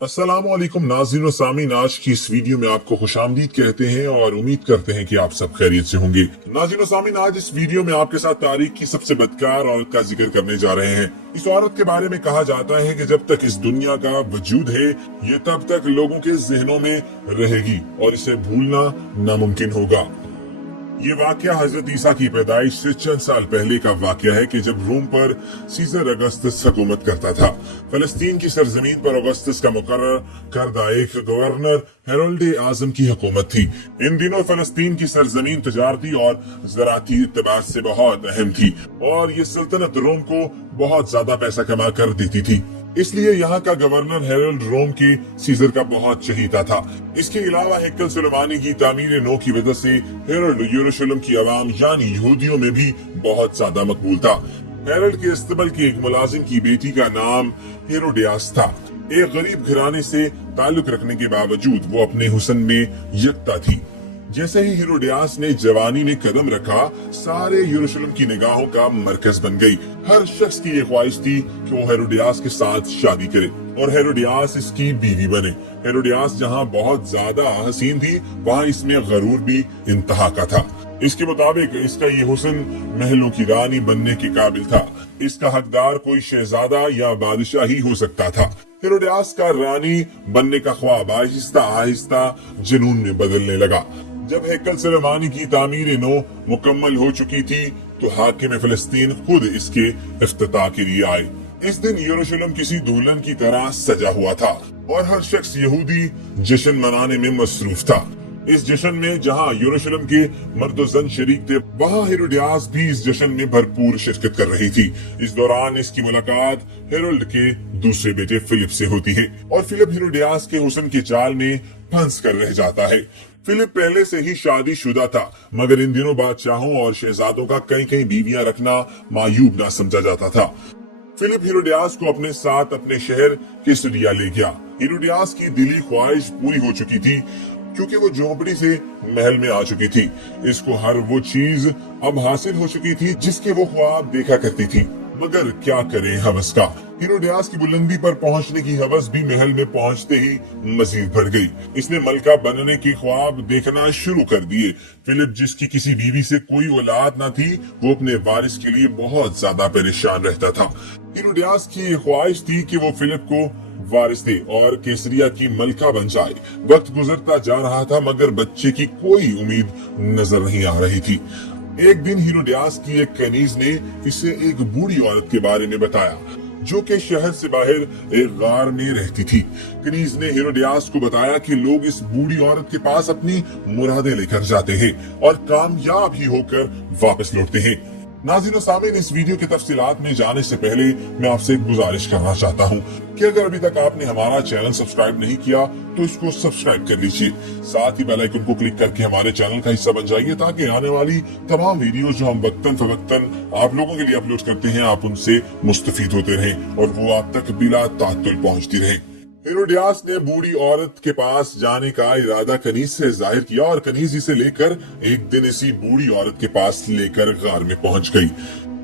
अस्सलामुअलैकुम नाज़रीन और सामीन, आज की इस वीडियो में आपको खुशामदीद कहते हैं और उम्मीद करते हैं कि आप सब खैरियत से होंगे। नाज़रीन और सामीन, आज इस वीडियो में आपके साथ तारीख की सबसे बदकार औरत का जिक्र करने जा रहे हैं। इस औरत के बारे में कहा जाता है कि जब तक इस दुनिया का वजूद है ये तब तक लोगों के जहनों में रहेगी और इसे भूलना नामुमकिन होगा। ये वाकया हजरत ईसा की पैदाइश से चंद साल पहले का वाकया है कि जब रोम पर सीजर अगस्तस हुकूमत करता था। फलस्तीन की सरजमीन पर अगस्तस का मुकर्रर करदा एक गवर्नर हेरोल्ड आजम की हुकूमत थी। इन दिनों फलस्तीन की सरजमीन तजारती और ज़राती एतबार से बहुत अहम थी और ये सल्तनत रोम को बहुत ज्यादा पैसा कमा कर देती थी। इसलिए यहाँ का गवर्नर हेरोल्ड रोम के सीजर का बहुत चहीता था। इसके अलावा हैकल सुलेमानी की तामीर नौ की वजह से हेरोल्ड यरूशलेम की आवाम यानी यहूदियों में भी बहुत ज्यादा मकबूल था। हेरोल्ड के इस्तबल के एक मुलाजिम की बेटी का नाम हेरोडियास था। एक गरीब घराने से ताल्लुक रखने के बावजूद वो अपने हुस्न में यकता थी। जैसे ही हेरोडियास ने जवानी में कदम रखा, सारे यरूशलेम की निगाहों का मरकज बन गई। हर शख्स की ये ख्वाहिश थी कि वो हेरोडियास के साथ शादी करे और हेरोडियास इसकी बीवी बने। हेरोडियास जहाँ बहुत ज्यादा हसीन थी, वहाँ इसमें गरूर भी इंतहा का था। इसके मुताबिक इसका ये हुस्न महलों की रानी बनने के काबिल था। इसका हकदार कोई शहजादा या बादशाह ही हो सकता था। हेरोडियास का रानी बनने का ख्वाब आहिस्ता आहिस्ता जुनून में बदलने लगा। जब हैकल सुलेमानी की तामीर नौ मुकम्मल हो चुकी थी तो हाकिम फलस्तीन खुद इसके इफ्तिताह के लिए आए। इस दिन यरूशलेम किसी दुल्हन की तरह सजा हुआ था और हर शख्स यहूदी जश्न मनाने में मसरूफ था। इस जश्न में जहां यरूशलेम के मर्द जन शरीक थे, वहां हेरोडियास भी इस जश्न में भरपूर शिरकत कर रही थी। इस दौरान इसकी मुलाकात हेरोल्ड के दूसरे बेटे फिलिप से होती है और फिलिप हेरोडियास के हुस्न के जाल में फंस कर रह जाता है। फिलिप पहले से ही शादीशुदा था, मगर इन दिनों बादशाहों और शहजादों का कई कई बीवियां रखना मायूब ना समझा जाता था। फिलिप हेरोडियास को अपने साथ अपने शहर कैसरिया ले गया। हेरोडियास की दिली ख्वाहिश पूरी हो चुकी थी क्योंकि वो झोपड़ी से महल में आ चुकी थी। इसको हर वो चीज अब हासिल हो चुकी थी जिसके वो ख्वाब देखा करती थी, मगर क्या करे हवस का। हेरोडियास की बुलंदी पर पहुंचने की हवस भी महल में पहुंचते ही मजीद बढ़ गई। इसने मलका बनने के ख्वाब देखना शुरू कर दिए। फिलिप, जिसकी किसी बीवी से कोई औलाद न थी, वो अपने वारिस के लिए बहुत ज्यादा परेशान रहता था। हेरोडियास की ये ख्वाहिश थी कि वो फिलिप को वारिस दे और कैसरिया की मलका बन जाए। वक्त गुजरता जा रहा था मगर बच्चे की कोई उम्मीद नजर नहीं आ रही थी। एक दिन हेरोडियास की एक कनीज ने इसे एक बूढ़ी औरत के बारे में बताया जो कि शहर से बाहर एक गार में रहती थी। कनीज ने हेरोडियास को बताया कि लोग इस बूढ़ी औरत के पास अपनी मुरादें लेकर जाते हैं और कामयाब ही होकर वापस लौटते हैं। नाज़रीन और सामीन, इस वीडियो के तफसीलात में जाने से पहले मैं आपसे एक गुजारिश करना चाहता हूँ कि अगर अभी तक आपने हमारा चैनल सब्सक्राइब नहीं किया तो इसको सब्सक्राइब कर लीजिए। साथ ही बेल आइकन को क्लिक करके हमारे चैनल का हिस्सा बन जाइए ताकि आने वाली तमाम वीडियो जो हम वक्तन फवक्तन आप लोगों के लिए अपलोड करते हैं, आप उनसे मुस्तफीद होते रहें और वो आप तक बिला तात्तुल पहुँचती रहे। हेरोडियास ने बूढ़ी औरत के पास जाने का इरादा कनीज से जाहिर किया और कनीज इसे लेकर एक दिन इसी बूढ़ी औरत के पास लेकर गार में पहुंच गई।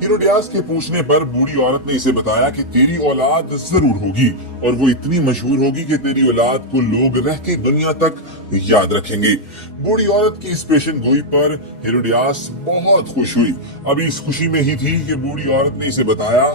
हेरोडियास के पूछने पर बूढ़ी औरत ने इसे बताया कि तेरी औलाद जरूर होगी और वो इतनी मशहूर होगी कि तेरी औलाद को लोग रह के दुनिया तक याद रखेंगे। बूढ़ी औरत की इस पेशन गोई पर हेरोडियास बहुत खुश हुई। अभी इस खुशी में ही थी कि बूढ़ी औरत ने इसे बताया,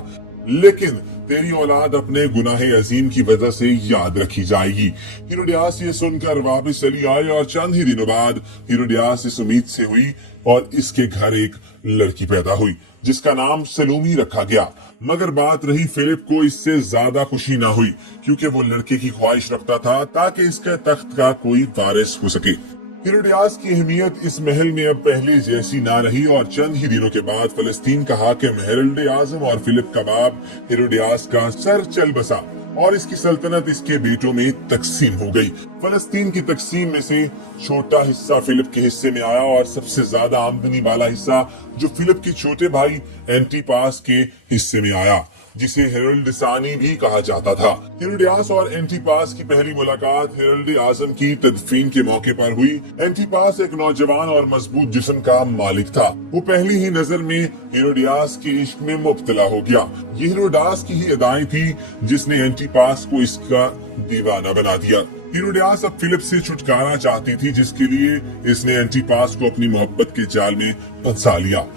लेकिन तेरी औलाद अपने गुनाहे अजीम की वजह से याद रखी जाएगी। हेरोडियास ये सुनकर वापस चली आई और चंद ही दिनों बाद हेरोडियास इस उम्मीद से हुई और इसके घर एक लड़की पैदा हुई जिसका नाम सलोमी रखा गया। मगर बात रही फिलिप को, इससे ज्यादा खुशी ना हुई क्योंकि वो लड़के की ख्वाहिश रखता था ताकि इसके तख्त का कोई वारिस हो सके। हेरोडियास की अहमियत इस महल में अब पहले जैसी ना रही और चंद ही दिनों के बाद फलस्तीन का हाकिम हेरोल्ड आजम और फिलिप का बाप हेरोडियास का सर चल बसा और इसकी सल्तनत इसके बेटों में तकसीम हो गई। फलस्तीन की तकसीम में से छोटा हिस्सा फिलिप के हिस्से में आया और सबसे ज्यादा आमदनी वाला हिस्सा जो फिलिप के छोटे भाई एंटीपास के हिस्से में आया। जिसे हेरोल्ड सानी भी कहा जाता था। हेरोडियास और एंटिपास की पहली मुलाकात हेरोल्ड आजम की तदफीन के मौके पर हुई। एंटिपास एक नौजवान और मजबूत जिस्म का मालिक था। वो पहली ही नजर में हेरोडियास के इश्क में मुब्तला हो गया। ये हेरोडास की ही अदाएं थी जिसने एंटिपास को इसका दीवाना बना दिया। हेरोडियास अब फिलिप से छुटकारा चाहती थी, जिसके लिए इसने एंटिपास को अपनी मोहब्बत के जाल में फंसा लिया।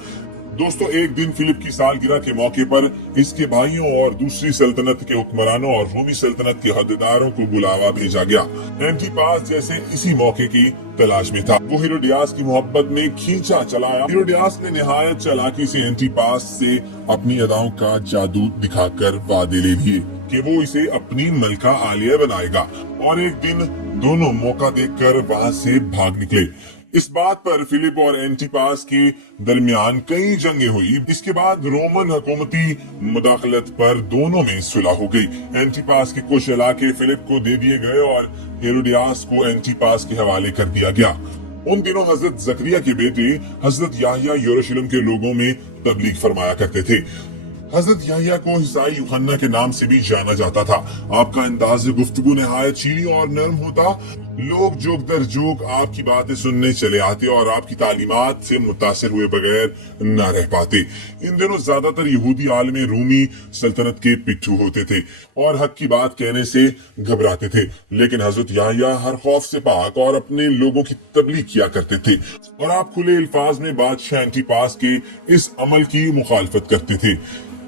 दोस्तों, एक दिन फिलिप की सालगिरह के मौके पर इसके भाइयों और दूसरी सल्तनत के हुक्मरानों और रोमी सल्तनत के हददारों को बुलावा भेजा गया। एंटिपास जैसे इसी मौके की तलाश में था। वो हेरोडियास की मोहब्बत में खींचा चलाया। हेरोडियास ने निहायत चालाकी से एंटिपास से अपनी अदाओं का जादू दिखाकर वादे ले लिए कि वो इसे अपनी मलका आलिया बनाएगा, और एक दिन दोनों मौका देखकर वहां से भाग निकले। इस बात पर फिलिप और एंटिपास के दरमियान कई जंगें हुई। इसके बाद रोमन हुकूमती मुदाखलत पर दोनों में सुलह हो गई। एंटिपास के कुछ इलाके फिलिप को दे दिए गए और हेरोडियास को एंटिपास के हवाले कर दिया गया। उन दिनों हजरत जकरिया के बेटे हजरत याहिया यरूशलेम के लोगों में तबलीग फरमाया करते थे। हजरत याहिया को ईसाई यूहन्ना के नाम से भी जाना जाता था। आपका अंदाज गुफ्तगू निहायत शीरी और नरम होता। लोग जोक दर जोक आपकी बातें सुनने चले आते और आपकी तालीमात से मुतासिर हुए बगैर न रह पाते। इन दिनों ज्यादातर यहूदी आलम रूमी सल्तनत के पिट्ठू होते थे और हक की बात कहने से घबराते थे, लेकिन हजरत याहिया हर खौफ से पाक और अपने लोगों की तबलीग किया करते थे, और आप खुले अल्फाज में बादशाह एंटिपास के इस अमल की मुखालफत करते थे।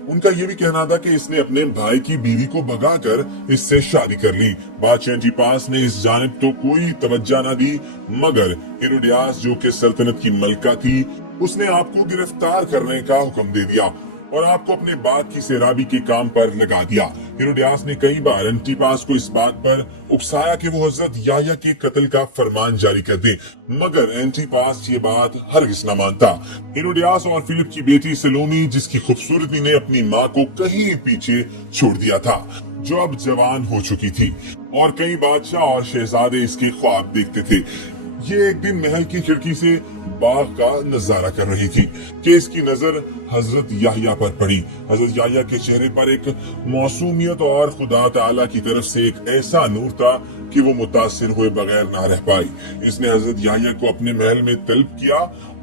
उनका ये भी कहना था कि इसने अपने भाई की बीवी को भगाकर इससे शादी कर ली। बादशाह एंटिपास ने इस जानिब तो कोई तवज्जो न दी, मगर हेरोडियास जो कि सल्तनत की मलका थी, उसने आपको गिरफ्तार करने का हुक्म दे दिया और आपको अपने बाग की सैराबी के काम पर लगा दिया। हेरोडियास ने कई बार एंटिपास को इस बात पर उकसाया कि वो हजरत याहिया के कत्ल का फरमान जारी कर दे, मगर एंटिपास ये बात हरगिज न मानता। हेरोडियास और फिलिप की बेटी सलोमी, जिसकी खूबसूरती ने अपनी माँ को कहीं पीछे छोड़ दिया था, जो अब जवान हो चुकी थी, और कई बादशाह और शहजादे इसके ख्वाब देखते थे। ये एक दिन महल की खिड़की से बाग का नजारा कर रही थी कि इसकी नजर हजरत याहिया पर पड़ी। हजरत याहिया के चेहरे पर एक मासूमियत और खुदा ताला की तरफ से एक ऐसा नूर था कि वो मुतासिर हुए बगैर ना रह पाई। इसने हजरत याहिया को अपने महल में तलब किया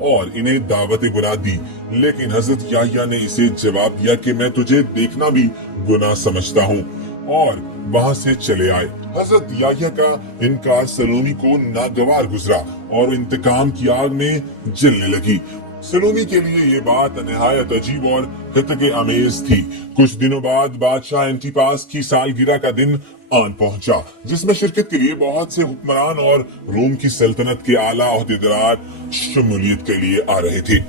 और इन्हें दावतें बुला दी, लेकिन हजरत याहिया ने इसे जवाब दिया कि मैं तुझे देखना भी गुनाह समझता हूँ, और वहां से चले आए। हजरत याहिया का इनकार सलोमी को नागवार गुजरा और इंतकाम की आग में जलने लगी। सलोमी के लिए ये बात निहायत अजीब और हितके अमेज थी। कुछ दिनों बाद बादशाह एंटिपास की सालगिरह का दिन आन पहुंचा, जिसमें शिरकत के लिए बहुत से हुक्मरान और रोम की सल्तनत के आला ओहदेदार शमूलियत के लिए आ रहे थे।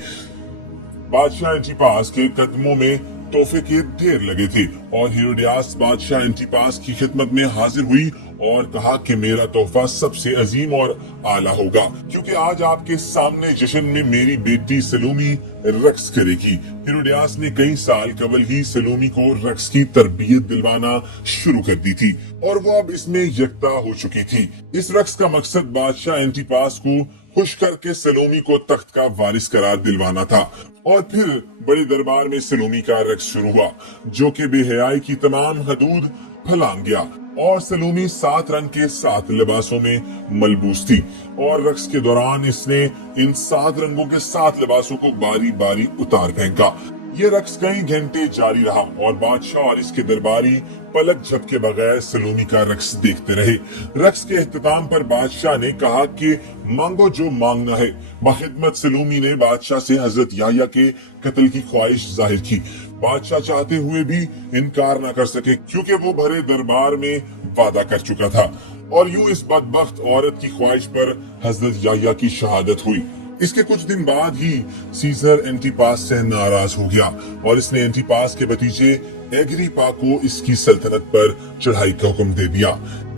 बादशाह एंटिपास के कदमों में तोहफे के ढेर लगे थे और हेरोडियास बादशाह एंटिपास की खिदमत में हाजिर हुई और कहा कि मेरा तोहफा सबसे अजीम और आला होगा, क्योंकि आज आपके सामने जश्न में मेरी बेटी सलोमी रक्स करेगी। हेरोडियास ने कई साल कबल ही सलोमी को रक्स की तरबियत दिलवाना शुरू कर दी थी और वो अब इसमें यकता हो चुकी थी। इस रक्स का मकसद बादशाह एंटिपास को खुश करके सलोमी को तख्त का वारिस करार दिलवाना था। और फिर बड़े दरबार में सलोमी का रक्स शुरू हुआ, जो कि बेहयाई की तमाम हदूद फैलान गया, और सलोमी 7 रंग के 7 लिबासों में मलबूस थी, और रक्स के दौरान इसने इन 7 रंगों के 7 लिबासों को बारी बारी उतार फेंका। ये रक्स कई घंटे जारी रहा और बादशाह और इसके दरबारी पलक झपके बगैर सलोमी का रक्स देखते रहे। रक्स के इख्तिताम पर बादशाह ने कहा कि मांगो जो मांगना है। बाखिदमत सलोमी ने बादशाह से हजरत याहिया के कत्ल की ख्वाहिश जाहिर की। बादशाह चाहते हुए भी इनकार न कर सके, क्योंकि वो भरे दरबार में वादा कर चुका था, और यूं इस बदबख्त औरत की ख्वाहिश पर हजरत याहिया की शहादत हुई। इसके कुछ दिन बाद ही सीजर एंटिपास से नाराज हो गया और इसने एंटिपास के भतीजे एग्रिपा को इसकी सल्तनत पर चढ़ाई का हुक्म दे दिया।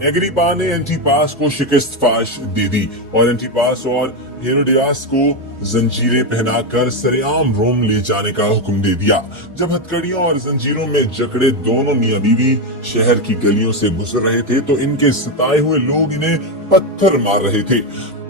एग्रिपा ने एंटिपास को शिकस्त फाश दे दी और एंटिपास और हेरोडियास को जंजीरें पहनाकर सरेआम रोम ले जाने का हुक्म दे दिया। जब हथकड़ियों और जंजीरों में जकड़े दोनों मियां बीवी शहर की गलियों से गुजर रहे थे तो इनके सताए हुए लोग इन्हें पत्थर मार रहे थे।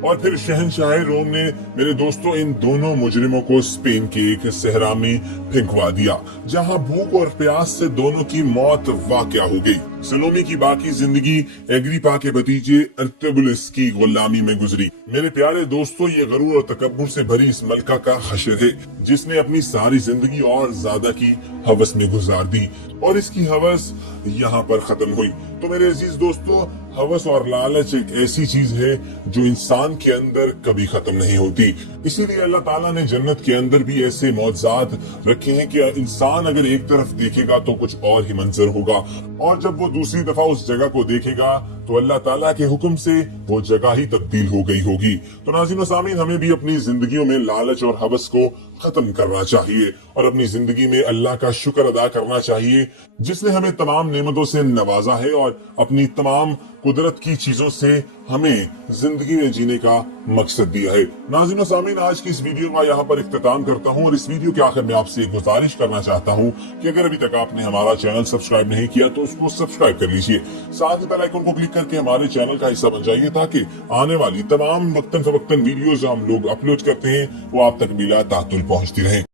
और फिर शहंशाह रोम ने मेरे दोस्तों इन दोनों मुजरिमों को स्पेन के एक सहरा में फेंकवा दिया, जहां भूख और प्यास से दोनों की मौत वाक़या हो गई। सलोमी की बाकी जिंदगी एग्रिपा के भतीजे अर्तुबुलस की गुलामी में गुजरी। मेरे प्यारे दोस्तों, ये गरूर और तकब्बुर से भरी इस मलका का हशर है, जिसने अपनी सारी जिंदगी और ज्यादा की हवस में गुजार दी, और इसकी हवस यहाँ पर खत्म हुई। तो मेरे अजीज दोस्तों, हवस और लालच एक ऐसी चीज है जो इंसान के अंदर कभी खत्म नहीं होती। इसीलिए अल्लाह ताला ने जन्नत के अंदर भी ऐसे मौजज़ात रखे हैं कि इंसान अगर एक तरफ देखेगा तो कुछ और ही मंजर होगा, और जब वो दूसरी दफा उस जगह को देखेगा तो अल्लाह ताला के हुक्म से वो जगह ही तब्दील हो गई होगी। तो नाज़रीन व सामीन, हमें भी अपनी जिंदगियों में लालच और हवस को खत्म करना चाहिए और अपनी जिंदगी में अल्लाह का शुक्र अदा करना चाहिए, जिसने हमें तमाम नेमतों से नवाजा है और अपनी तमाम कुदरत की चीजों से हमें जिंदगी में जीने का मकसद दिया है। नाज़रीन व सामीन, आज की इस वीडियो का यहाँ पर इख्तिताम करता हूँ, और इस वीडियो के आखिर में आपसे एक गुजारिश करना चाहता हूँ कि अगर अभी तक आपने हमारा चैनल सब्सक्राइब नहीं किया तो उसको सब्सक्राइब कर लीजिए, साथ ही बेल आइकन को क्लिक करके हमारे चैनल का हिस्सा बन जाइए, ताकि आने वाली तमाम वक्तन फवक्तन वीडियोज हम लोग अपलोड करते हैं वो आप तक बिला तातुल पहुँचती रहे।